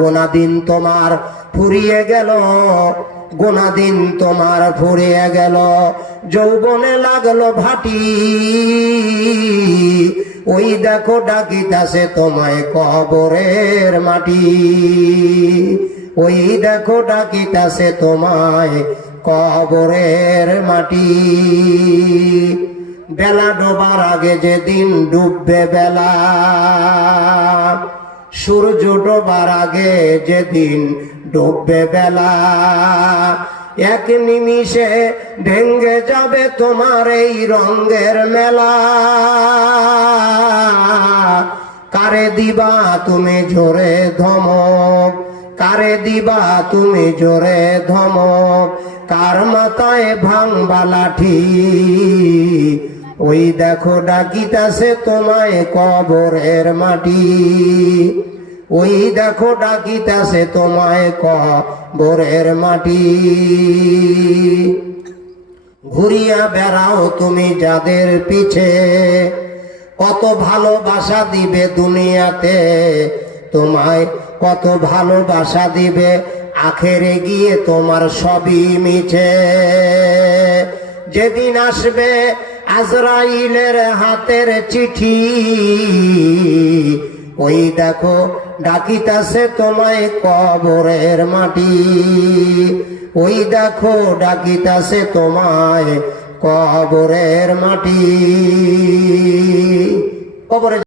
গোনা দিন তোমার ফুরিয়ে গেল, গোনা দিন তোমার ফুরিয়ে গেল, যৌবনে লাগলো ভাটি, ওই দেখো ডাকিতাছে তোমায় কবরের মাটি, ওই দেখো ডাকিতাছে তোমায় কবরের মাটি। বেলা ডোবার আগে যেদিন ডুববে বেলা, সূর্য ডোবার আগে যেদিন ডুববে বেলা, এক নিমিষে ভেঙ্গে যাবে তোমার এই রঙের মেলা। কারে দিবা তুমি জোরে ধমক, কারে দিবা তুমি জোরে ধমক, কার মাথায় ভাঙবা লাঠি, ওই দেখো ডাকিতাছে তোমায় কবরের মাটি, ওই দেখো ডাকিতাছে তোমায় কবরের মাটি। ঘুরিয়া বেড়াও তুমি যাদের পিছে, কত ভালোবাসা দিবে দুনিয়াতে তোমায়, কত ভালোবাসা দিবে, আখেরে গিয়ে তোমার সবই মিছে। যেদিন আসবে আজরাইলের হাতের চিঠি, ওই দেখো ডাকিতাছে তোমায় কবরের মাটি, ওই দেখো ডাকিতাছে তোমায় কবরের মাটি। কবরে